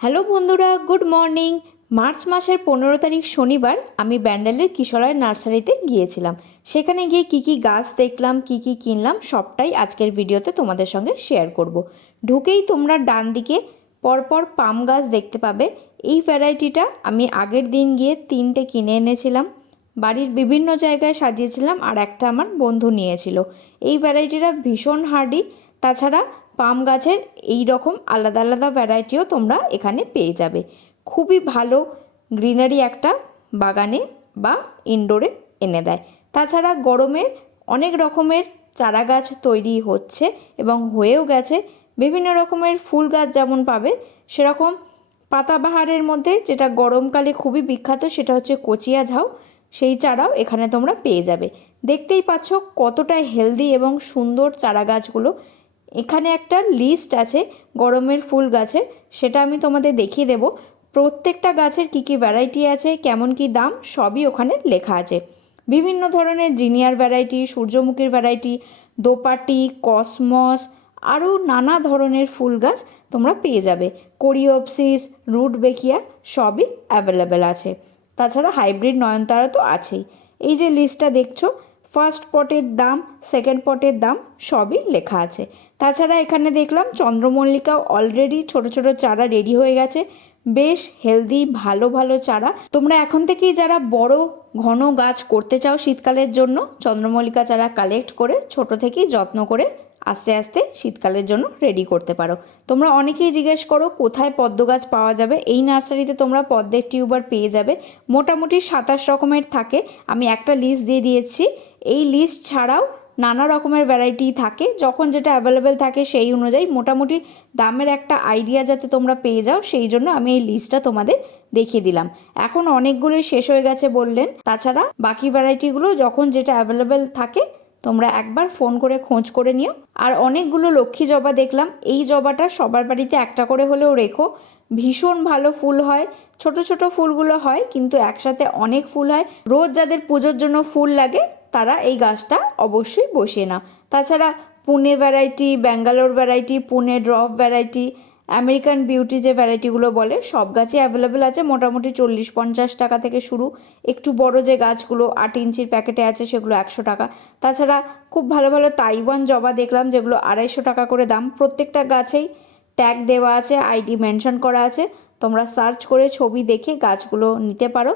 Hello বন্ধুরা, good morning. March মাসের 15 তারিখ শনিবার আমি ব্যান্ডেলের কিশলয় নার্সারিতে গিয়েছিলাম। সেখানে গিয়ে কি কি গাছ দেখলাম, কি কি কিনলাম, সবটাই আজকের ভিডিওতে তোমাদের সঙ্গে শেয়ার করব। ঢুকেই তোমরা ডান দিকে পরপর পাম গাছ দেখতে পাবে। এই ভ্যারাইটিটা আমি আগের দিন গিয়ে 3টে কিনে এনেছিলাম, বাড়ির বিভিন্ন জায়গায় সাজিয়েছিলাম, আর একটা আমার বন্ধু নিয়েছিল। এই ভ্যারাইটিটা ভীষণ হার্ডি। তাছাড়া পাম গাছের এই রকম আলাদা আলাদা ভ্যারাইটিও তোমরা এখানে পেয়ে যাবে। খুবই ভালো গ্রিনারি একটা বাগানে বা ইনডোরে এনে দেয়। তাছাড়া গরমে অনেক রকমের চারা গাছ তৈরি হচ্ছে এবং হয়েও গেছে। বিভিন্ন রকমের ফুল গাছ যেমন পাবে, সেরকম পাতাবাহারের মধ্যে যেটা গরমকালে খুবই বিখ্যাত সেটা হচ্ছে কচিয়া ঝাউ। সেই চারাও এখানে তোমরা পেয়ে যাবে। দেখতেই পাচ্ছ কতটা হেলদি এবং সুন্দর চারা গাছগুলো। এখানে একটা লিস্ট আছে গরমের ফুল গাছের, সেটা আমি তোমাদের দেখিয়ে দেব। প্রত্যেকটা গাছের কী কী ভ্যারাইটি আছে, কেমন কি দাম, সবই ওখানে লেখা আছে। বিভিন্ন ধরনের জিনিয়ার ভ্যারাইটি, সূর্যমুখীর ভ্যারাইটি, দোপাটি, কসমস, আরও নানা ধরনের ফুল গাছ তোমরা পেয়ে যাবে। কোরিওপসিস, রুটবেকিয়া সবই অ্যাভেলেবেল আছে। তাছাড়া হাইব্রিড নয়নতারা তো আছেই। এই যে লিস্টটা দেখছো, ফার্স্ট পটের দাম, সেকেন্ড পটের দাম সবই লেখা আছে। তাছাড়া এখানে দেখলাম চন্দ্রমল্লিকাও অলরেডি ছোট ছোট চারা রেডি হয়ে গেছে। বেশ হেলদি ভালো ভালো চারা। তোমরা এখন থেকেই যারা বড় ঘন গাছ করতে চাও শীতকালের জন্য, চন্দ্রমল্লিকা চারা কালেক্ট করে ছোট থেকেই যত্ন করে আস্তে আস্তে শীতকালের জন্য রেডি করতে পারো। তোমরা অনেকেই জিজ্ঞেস করো কোথায় পদ্ম গাছ পাওয়া যাবে। এই নার্সারিতে তোমরা পদ্মের টিউবার পেয়ে যাবে। মোটামুটি 27 রকমের থাকে। আমি একটা লিস্ট দিয়ে দিয়েছি। এই লিস্ট ছাড়াও নানা রকমের ভ্যারাইটি থাকে, যখন যেটা অ্যাভেলেবেল থাকে সেই অনুযায়ী মোটামুটি দামের একটা আইডিয়া যাতে তোমরা পেয়ে যাও, সেই জন্য আমি এই লিস্টটা তোমাদের দেখিয়ে দিলাম। এখন অনেকগুলোই শেষ হয়ে গেছে বললেন। তাছাড়া বাকি ভ্যারাইটিগুলো যখন যেটা অ্যাভেলেবেল থাকে তোমরা একবার ফোন করে খোঁজ করে নিও। আর অনেকগুলো লক্ষ্মী জবা দেখলাম। এই জবাটা সবার বাড়িতে একটা করে হলেও রেখো, ভীষণ ভালো ফুল হয়। ছোট ছোট ফুলগুলো হয় কিন্তু একসাথে অনেক ফুল হয়। রোজ যাদের পুজোর জন্য ফুল লাগে তারা এই গাছটা অবশ্যই বসিয়ে নাও। তাছাড়া Pune variety, Bangalore variety, Pune drop variety, American beauty যে ভ্যারাইটিগুলো বলে, সব গাছই অ্যাভেলেবেল আছে। মোটামুটি 40-50 টাকা থেকে শুরু। একটু বড় যে গাছগুলো 8 ইঞ্চির প্যাকেটে আছে সেগুলো 100 টাকা। তাছাড়া খুব ভালো ভালো তাইওয়ান জবা দেখলাম যেগুলো 250 টাকা করে দাম। প্রত্যেকটা গাছেই ট্যাগ দেওয়া আছে, আইডি মেনশন করা আছে। তোমরা সার্চ করে ছবি দেখে গাছগুলো নিতে পারো।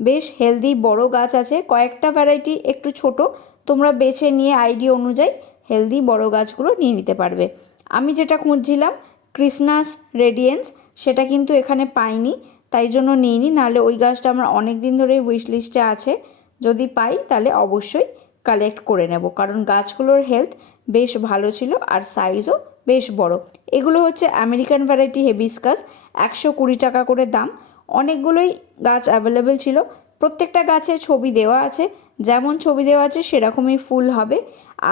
বেশ হেলদি বড় গাছ আছে। কয়েকটা ভ্যারাইটি একটু ছোট, তোমরা বেছে নিয়ে আইডি অনুযায়ী হেলদি বড় গাছগুলো নিয়ে নিতে পারবে। আমি যেটা খুঁজছিলাম ক্রিসমাস রেডিয়েন্স, সেটা কিন্তু এখানে পাইনি, তাই জন্য নিইনি। নাহলে ওই গাছটা আমার অনেক দিন ধরে উইশ লিস্টে আছে। যদি পাই তাহলে অবশ্যই কালেক্ট করে নেব, কারণ গাছগুলোর হেলথ বেশ ভালো ছিল আর সাইজও বেশ বড়। এগুলো হচ্ছে আমেরিকান ভ্যারাইটি হেবিস্কাস, 120 টাকা করে দাম। অনেকগুলোই গাছ অ্যাভেলেবেল ছিল। প্রত্যেকটা গাছের ছবি দেওয়া আছে, যেমন ছবি দেওয়া আছে সেরকমই ফুল হবে।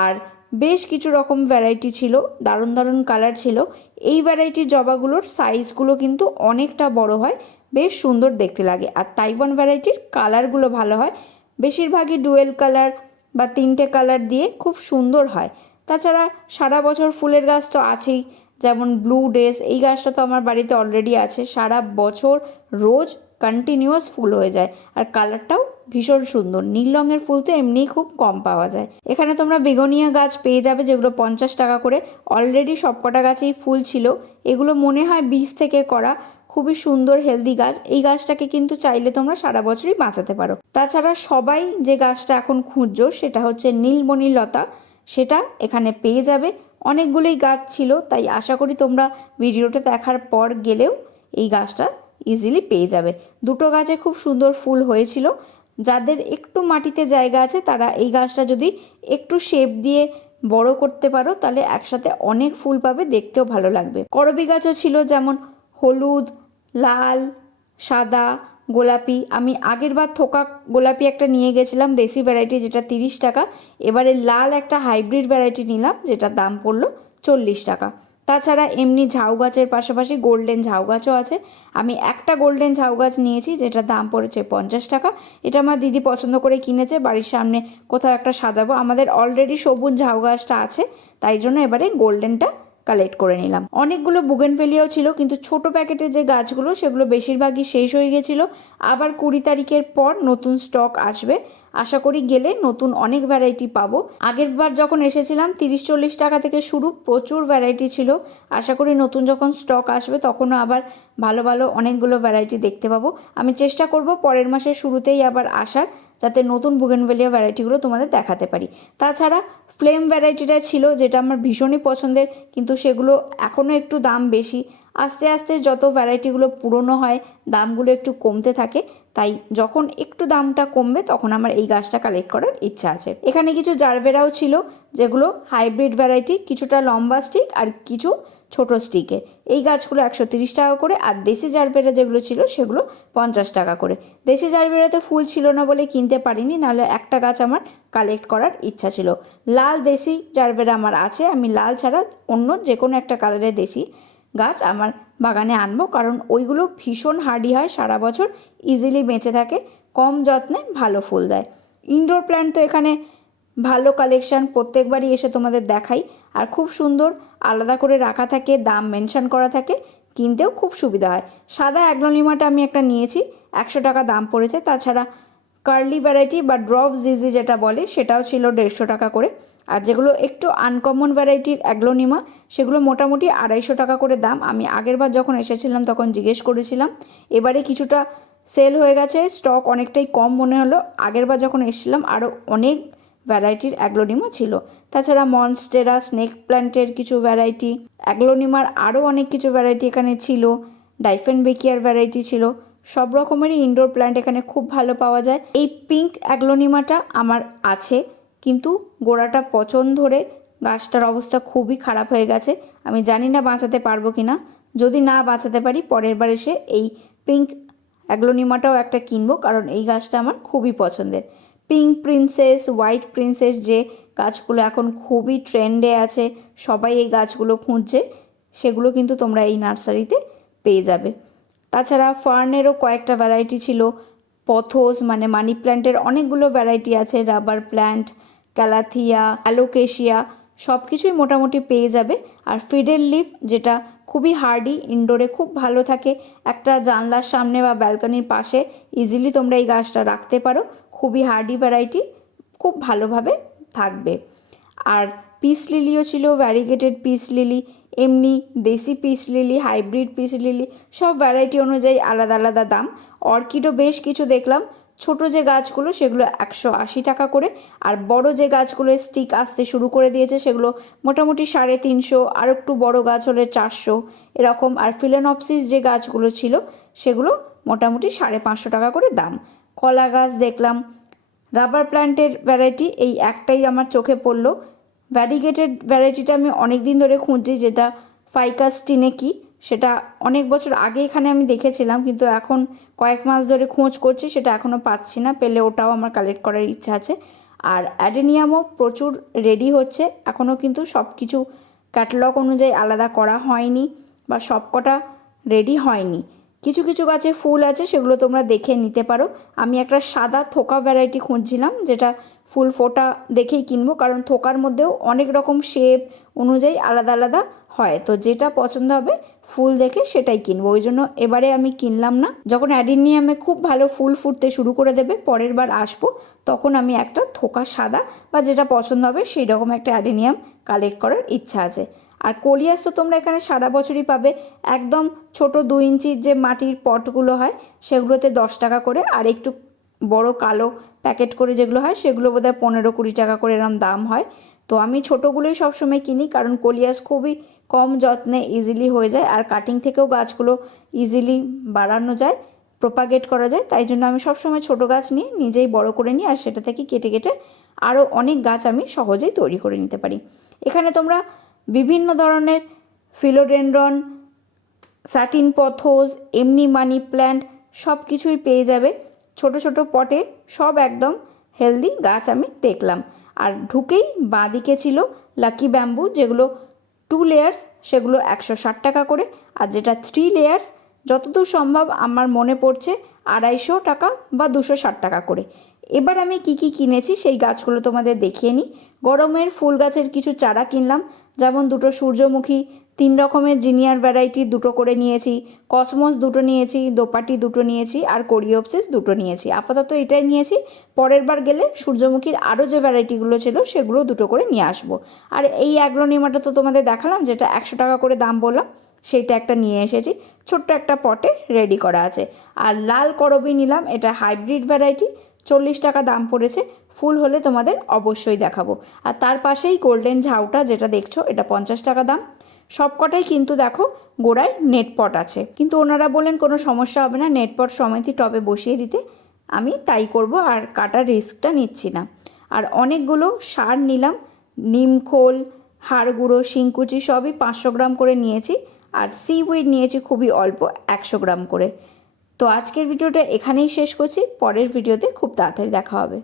আর বেশ কিছু রকম ভ্যারাইটি ছিল, দারুণ দারুণ কালার ছিল। এই ভ্যারাইটির জবাগুলোর সাইজগুলো কিন্তু অনেকটা বড় হয়, বেশ সুন্দর দেখতে লাগে। আর তাইওয়ান ভ্যারাইটির কালারগুলো ভালো হয়, বেশিরভাগই ডুয়েল কালার বা 3টে কালার দিয়ে খুব সুন্দর হয়। তাছাড়া সারা বছর ফুলের গাছ তো আছেই, যেমন ব্লু ডেস, এই গাছটা তো আমার বাড়িতে অলরেডি আছে। সারা বছর রোজ কন্টিনিউয়াস ফুল হয়ে যায় আর কালারটাও ভীষণ সুন্দর। নীল রঙের ফুল তো এমনিই খুব কম পাওয়া যায়। এখানে তোমরা বেগোনিয়া গাছ পেয়ে যাবে যেগুলো 50 টাকা করে। অলরেডি সবকটা গাছেই ফুল ছিল। এগুলো মনে হয় বীজ থেকে করা, খুবই সুন্দর হেলদি গাছ। এই গাছটাকে কিন্তু চাইলে তোমরা সারা বছরই বাঁচাতে পারো। তাছাড়া সবাই যে গাছটা এখন খুঁজছো সেটা হচ্ছে নীলমণি লতা, সেটা এখানে পেয়ে যাবে। অনেকগুলোই গাছ ছিল, তাই আশা করি তোমরা ভিডিওটা দেখার পর গেলেও এই গাছটা ইজিলি পেয়ে যাবে। দুটো গাছে খুব সুন্দর ফুল হয়েছিল। যাদের একটু মাটিতে জায়গা আছে তারা এই গাছটা যদি একটু শেপ দিয়ে বড় করতে পারো তাহলে একসাথে অনেক ফুল পাবে, দেখতেও ভালো লাগবে। করবী গাছও ছিল, যেমন হলুদ, লাল, সাদা, গোলাপি। আমি আগের বার থোকা গোলাপি একটা নিয়ে গেছিলাম দেশি ভ্যারাইটি, যেটা 30 টাকা। এবারে লাল একটা হাইব্রিড ভ্যারাইটি নিলাম, যেটার দাম পড়লো 40 টাকা। তাছাড়া এমনি ঝাউ গাছের পাশাপাশি গোল্ডেন ঝাউ গাছও আছে। আমি একটা গোল্ডেন ঝাউ গাছ নিয়েছি, যেটার দাম পড়েছে 50 টাকা। এটা আমার দিদি পছন্দ করে কিনেছে, বাড়ির সামনে কোথাও একটা সাজাবো। আমাদের অলরেডি সবুজ ঝাউ গাছটা আছে, তাই জন্য এবারে গোল্ডেনটা কালেক্ট করে নিলাম। অনেকগুলো বুগেনভেলিয়াও ছিল, কিন্তু ছোট প্যাকেটের যে গাছগুলো সেগুলো বেশিরভাগই শেষ হয়ে গেছিলো। আবার 20 তারিখের পর নতুন স্টক আসবে, আশা করি গেলে নতুন অনেক ভ্যারাইটি পাবো। আগের বার যখন এসেছিলাম 30-40 টাকা থেকে শুরু, প্রচুর ভ্যারাইটি ছিল। আশা করি নতুন যখন স্টক আসবে তখনও আবার ভালো ভালো অনেকগুলো ভ্যারাইটি দেখতে পাবো। আমি চেষ্টা করব পরের মাসের শুরুতেই আবার আসার, যাতে নতুন বুগেনভেলিয়া ভ্যারাইটিগুলো তোমাদের দেখাতে পারি। তাছাড়া ফ্লেম ভ্যারাইটিটা ছিল, যেটা আমার ভীষণই পছন্দের, কিন্তু সেগুলো এখনও একটু দাম বেশি। আস্তে আস্তে যত ভ্যারাইটিগুলো পুরনো হয় দামগুলো একটু কমতে থাকে, তাই যখন একটু দামটা কমবে তখন আমার এই গাছটা কালেক্ট করার ইচ্ছা আছে। এখানে কিছু জারবেরাও ছিল, যেগুলো হাইব্রিড ভ্যারাইটি, কিছুটা লম্বা স্টিক আর কিছু ছোট স্টিকে। এই গাছগুলো 130 টাকা করে, আর দেশি জারবেরা যেগুলো ছিল সেগুলো 50 টাকা করে। দেশি জারবেরাতে ফুল ছিল না বলে কিনতে পারিনি, নাহলে একটা গাছ আমার কালেক্ট করার ইচ্ছা ছিল। লাল দেশি জারবেরা আমার আছে, আমি লাল ছাড়া অন্য যে কোনো একটা কালারের দেশি গাছ আমার বাগানে আনবো, কারণ ওইগুলো ভীষণ হার্ডি হয়, সারা বছর ইজিলি বেঁচে থাকে, কম যত্নে ভালো ফুল দেয়। ইনডোর প্ল্যান্ট তো এখানে ভালো কালেকশান, প্রত্যেকবারই এসে তোমাদের দেখাই, আর খুব সুন্দর আলাদা করে রাখা থাকে, দাম মেনশন করা থাকে, কিনতেও খুব সুবিধা হয়। সাদা অ্যাগ্লোনিমাটা আমি একটা নিয়েছি, 100 টাকা দাম পড়েছে। তাছাড়া কার্লি ভ্যারাইটি বা ড্রপ জিজি যেটা বলে সেটাও ছিল 150 টাকা করে। আর যেগুলো একটু আনকমন ভ্যারাইটির অ্যাগ্লোনিমা সেগুলো মোটামুটি 250 টাকা করে দাম। আমি আগেরবার যখন এসেছিলাম তখন জিজ্ঞেস করেছিলাম, এবারে কিছুটা সেল হয়ে গেছে, স্টক অনেকটাই কম মনে হলো। আগেরবার যখন এসেছিলাম আরও অনেক ভ্যারাইটির অ্যাগ্লোনিমা ছিল। তাছাড়া মনস্টেরা স্নেক প্ল্যান্টের কিছু ভ্যারাইটি, অ্যাগ্লোনিমার আরও অনেক কিছু ভ্যারাইটি এখানে ছিল, ডাইফেনবেকিয়ার ভ্যারাইটি ছিল। সব রকমেরই ইনডোর প্ল্যান্ট এখানে খুব ভালো পাওয়া যায়। এই পিঙ্ক অ্যাগ্লোনিমাটা আমার আছে, কিন্তু গোড়াটা পচন ধরে গাছটার অবস্থা খুবই খারাপ হয়ে গেছে। আমি জানি না বাঁচাতে পারবো কি না। যদি না বাঁচাতে পারি পরের বার এসে এই পিঙ্ক অ্যাগ্লোনিমাটাও একটা কিনবো, কারণ এই গাছটা আমার খুবই পছন্দের। পিঙ্ক প্রিন্সেস, হোয়াইট প্রিন্সেস যে গাছগুলো এখন খুবই ট্রেন্ডে আছে, সবাই এই গাছগুলো খুঁজছে, সেগুলো কিন্তু তোমরা এই নার্সারিতে পেয়ে যাবে। তাছাড়া ফার্নেরও কয়েকটা ভ্যারাইটি ছিল, পথোস মানে মানি প্ল্যান্টের অনেকগুলো ভ্যারাইটি আছে, রাবার প্ল্যান্ট, ক্যালাথিয়া, অ্যালোকেশিয়া, সব কিছুই মোটামুটি পেয়ে যাবে। আর ফিডেল লিফ যেটা খুবই হার্ডি, ইনডোরে খুব ভালো থাকে, একটা জানলার সামনে বা ব্যালকনির পাশে ইজিলি তোমরা এই গাছটা রাখতে পারো, খুবই হার্ডি ভ্যারাইটি, খুব ভালোভাবে থাকবে। আর পিস লিলিও ছিল, ভ্যারিগেটেড পিস লিলি, এমনি দেশি peace lily, hybrid peace lily, সব ভ্যারাইটি অনুযায়ী আলাদা আলাদা দাম। অর্কিডও বেশ কিছু দেখলাম, ছোট যে গাছগুলো সেগুলো 180 টাকা করে, আর বড় যে গাছগুলো স্টিক আসতে শুরু করে দিয়েছে সেগুলো মোটামুটি 350, আর একটু বড় গাছ হলে 400 এরকম। আর ফিলেনপসিস যে গাছগুলো ছিল সেগুলো মোটামুটি 550 টাকা করে দাম। কলা গাছ দেখলাম। রাবার প্ল্যান্টের ভ্যারাইটি এই একটাই আমার চোখে পড়লো। ভ্যারিগেটেড ভ্যারাইটিটা আমি অনেক দিন ধরে খুঁজছি, যেটা ফাইকাস টিনেকি, সেটা অনেক বছর আগে এখানে আমি দেখেছিলাম, কিন্তু এখন কয়েক মাস ধরে খোঁজ করছি, সেটা এখনও পাচ্ছি না, পেলে ওটাও আমার কালেক্ট করার ইচ্ছা আছে। আর অ্যাডেনিয়ামও প্রচুর রেডি হচ্ছে, এখনও কিন্তু সব কিছু ক্যাটালগ অনুযায়ী আলাদা করা হয়নি বা সবকটা রেডি হয়নি। কিছু কিছু গাছে ফুল আছে, সেগুলো তোমরা দেখে নিতে পারো। আমি একটা সাদা থোকা ভ্যারাইটি খুঁজছিলাম, যেটা ফুল ফোটা দেখেই কিনবো, কারণ থোকার মধ্যেও অনেক রকম শেপ অনুযায়ী আলাদা আলাদা হয়, তো যেটা পছন্দ হবে ফুল দেখে সেটাই কিনবো। ওই জন্য এবারে আমি কিনলাম না। যখন অ্যাডিনিয়ামে খুব ভালো ফুল ফুটতে শুরু করে দেবে, পরের বার আসবো, তখন আমি একটা থোকা সাদা বা যেটা পছন্দ হবে সেই রকম একটা অ্যাডিনিয়াম কালেক্ট করার ইচ্ছা আছে। আর কলিয়াস তো তোমরা এখানে সারা বছরই পাবে, একদম ছোট 2 ইঞ্চির যে মাটির পটগুলো হয় সেগুলোতে 10 টাকা করে, আর একটু বড় কালো প্যাকেট করে যেগুলো হয় সেগুলো বোধহয় 15-20 টাকা করে এরম দাম হয়। তো আমি ছোটোগুলোই সবসময় কিনি, কারণ কলিয়াস খুবই কম যত্নে ইজিলি হয়ে যায়, আর কাটিং থেকেও গাছগুলো ইজিলি বাড়ানো যায়, প্রোপাগেট করা যায়। তাই জন্য আমি সবসময় ছোটো গাছ নিয়ে নিজেই বড় করে নিই, আর সেটা থেকে কেটে কেটে আরও অনেক গাছ আমি সহজেই তৈরি করে নিতে পারি। এখানে তোমরা বিভিন্ন ধরনের ফিলোডেনড্রন, স্যাটিন পথোস, এমনি মানি প্ল্যান্ট সব কিছুই পেয়ে যাবে ছোট ছোট পটে, সব একদম হেলদি গাছ আমি দেখলাম। আর ঢুকেই বাঁদিকে ছিল লাকি ব্যাম্বু, যেগুলো 2 লেয়ার্স সেগুলো 160 টাকা করে, আর যেটা 3 লেয়ার্স যতদূর সম্ভব আমার মনে পড়ছে 250 টাকা বা 260 টাকা করে। এবার আমি কি কি কিনেছি সেই গাছগুলো তোমাদের দেখিয়ে নিই। গরমের ফুল গাছের কিছু চারা কিনলাম, যেমন দুটো সূর্যমুখী, 3 রকমের জিনিয়ার ভ্যারাইটি দুটো করে নিয়েছি, কসমস দুটো নিয়েছি, দোপাটি দুটো নিয়েছি, আর কোরিওপসিস দুটো নিয়েছি। আপাতত এটাই নিয়েছি, পরের বার গেলে সূর্যমুখীর আরও যে ভ্যারাইটিগুলো ছিল সেগুলো দুটো করে নিয়ে আসবো। আর এই অ্যাগ্লোনিমাটা তো তোমাদের দেখালাম, যেটা 100 টাকা করে দাম বললাম, সেইটা একটা নিয়ে এসেছি, ছোট্ট একটা পটে রেডি করা আছে। আর লাল করবি নিলাম, এটা হাইব্রিড ভ্যারাইটি, 40 টাকা দাম পড়েছে। ফুল হলে তোমাদের অবশ্যই দেখাবো। আর তার পাশেই গোল্ডেন ঝাউটা যেটা দেখছো, এটা 50 টাকা দাম। সবকটাই কিন্তু দেখো গোড়ায় নেট পট আছে, কিন্তু ওনারা বলেন কোনো সমস্যা হবে না, নেট পট সমেতই টবে বসিয়ে দিতে। আমি তাই করব, আর কাটার রিস্কটা নিচ্ছি না। আর অনেকগুলো সার নিলাম, নিমখোল, হাড় গুঁড়ো, শিংকুচি সবই 500 গ্রাম করে নিয়েছি। আর সিউইড নিয়েছি খুবই অল্প, 100 গ্রাম করে। তো আজকের ভিডিওটা এখানেই শেষ করছি, পরের ভিডিওতে খুব তাড়াতাড়ি দেখা হবে।